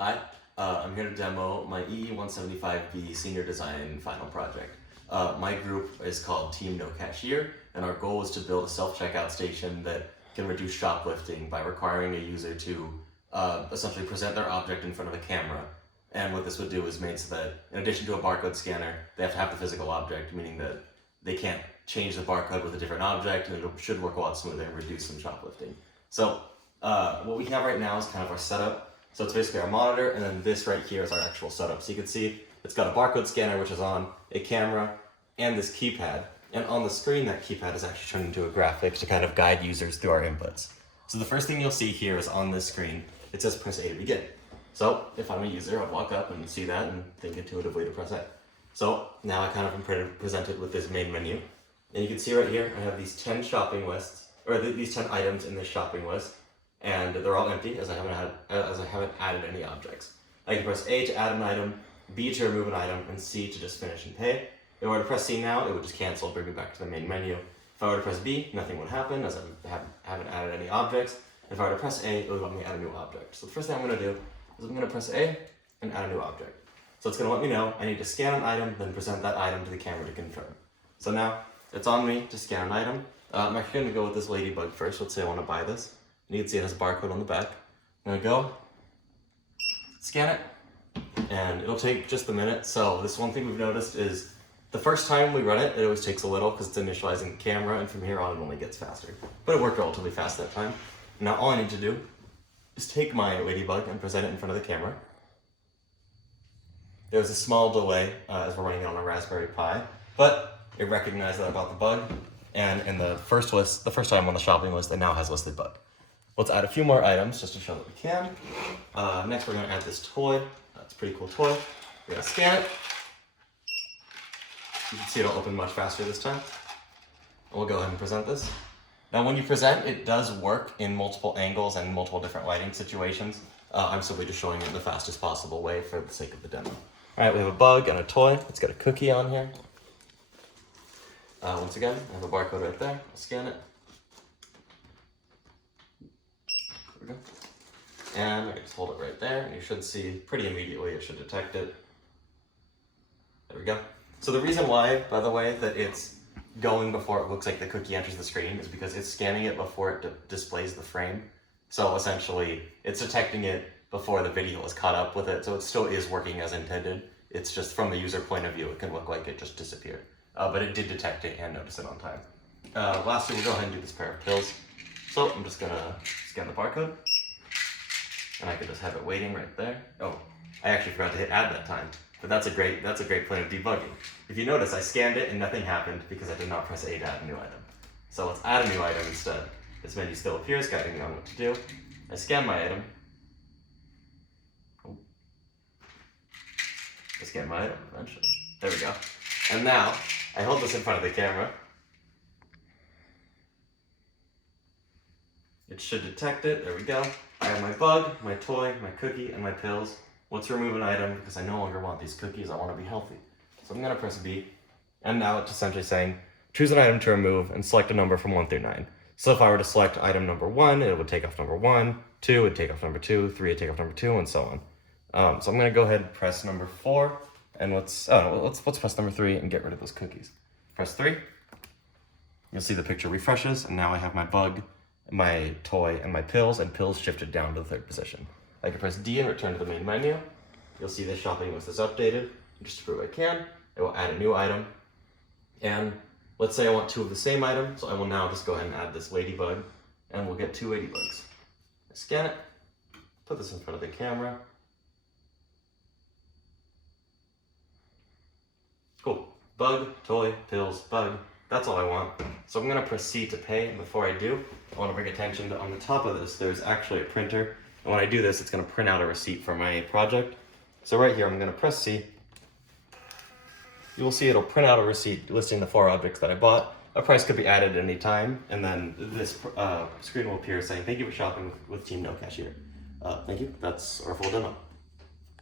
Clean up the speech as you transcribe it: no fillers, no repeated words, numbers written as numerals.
Hi, I'm here to demo my EE175B Senior Design Final Project. My group is called Team No Cashier, and our goal is to build a self-checkout station that can reduce shoplifting by requiring a user to essentially present their object in front of a camera. And what this would do is make so that, in addition to a barcode scanner, they have to have the physical object, meaning that they can't change the barcode with a different object, and it should work a lot smoother and reduce some shoplifting. So what we have right now is kind of our setup. So it's basically our monitor, and then this right here is our actual setup. So you can see it's got a barcode scanner, which is on, a camera, and this keypad. And on the screen, that keypad is actually turned into a graphic to kind of guide users through our inputs. So the first thing you'll see here is on this screen, it says press A to begin. So if I'm a user, I'd walk up and see that and think intuitively to press A. So now I kind of am presented with this main menu. And you can see right here, I have these 10 shopping lists, or these 10 items in this shopping list. And they're all empty as I haven't added any objects. I can press A to add an item, B to remove an item, and C to just finish and pay. If I were to press C now, it would just cancel, bring me back to the main menu. If I were to press B, nothing would happen as I haven't added any objects. If I were to press A, it would let me add a new object. So the first thing I'm going to do is I'm going to press A and add a new object. So it's going to let me know I need to scan an item, then present that item to the camera to confirm. So now it's on me to scan an item. I'm actually going to go with this ladybug first. Let's say I want to buy this. And you can see it has a barcode on the back. I'm gonna go, scan it, and it'll take just a minute. So this one thing we've noticed is the first time we run it, it always takes a little because it's initializing the camera, and from here on it only gets faster. But it worked relatively fast that time. Now all I need to do is take my ladybug and present it in front of the camera. There was a small delay as we're running it on a Raspberry Pi, but it recognized that I bought the bug, and in the first time on the shopping list, it now has listed bug. Let's add a few more items just to show that we can. Next, we're going to add this toy. That's a pretty cool toy. We're going to scan it. You can see it'll open much faster this time. And we'll go ahead and present this. Now, when you present, it does work in multiple angles and multiple different lighting situations. I'm simply just showing it in the fastest possible way for the sake of the demo. All right, we have a bug and a toy. It's got a cookie on here. Once again, I have a barcode right there. I'll scan it. And I can just hold it right there, and you should see pretty immediately it should detect it. There we go. So the reason why, by the way, that it's going before it looks like the cookie enters the screen is because it's scanning it before it displays the frame. So essentially, it's detecting it before the video is caught up with it, so it still is working as intended. It's just from the user point of view, it can look like it just disappeared. But it did detect it and notice it on time. Lastly, we'll go ahead and do this pair of pills. So I'm just gonna scan the barcode. And I could just have it waiting right there. Oh, I actually forgot to hit add that time. But that's a great plan of debugging. If you notice, I scanned it and nothing happened because I did not press A to add a new item. So let's add a new item instead. This menu still appears, guiding me on what to do. I scan my item. Oh. I scan my item eventually. There we go. And now, I hold this in front of the camera. It should detect it. There we go. I have my bug, my toy, my cookie, and my pills. Let's remove an item because I no longer want these cookies. I want to be healthy. So I'm going to press B. And now it's essentially saying, choose an item to remove and select a number from 1 through 9. So if I were to select item number 1, it would take off number 1, 2, it would take off number 2, 3, it would take off number 2, and so on. So I'm going to go ahead and press number 4. And let's press number 3 and get rid of those cookies. Press 3. You'll see the picture refreshes, and now I have my bug, my toy, and my pills shifted down to the 3rd position. I can press D and return to the main menu. You'll see the shopping list is updated. Just to prove I can, I will add a new item. And let's say I want 2 of the same item, so I will now just go ahead and add this ladybug, and we'll get 2 ladybugs. I scan it, put this in front of the camera. Cool. Bug, toy, pills, bug. That's all I want. So I'm going to press C to pay, and before I do, I want to bring attention to on the top of this, there's actually a printer. And when I do this, it's going to print out a receipt for my project. So right here, I'm going to press C. You will see it'll print out a receipt listing the 4 objects that I bought. A price could be added at any time, and then this screen will appear saying, thank you for shopping with Team No Cashier. Thank you. That's our full demo.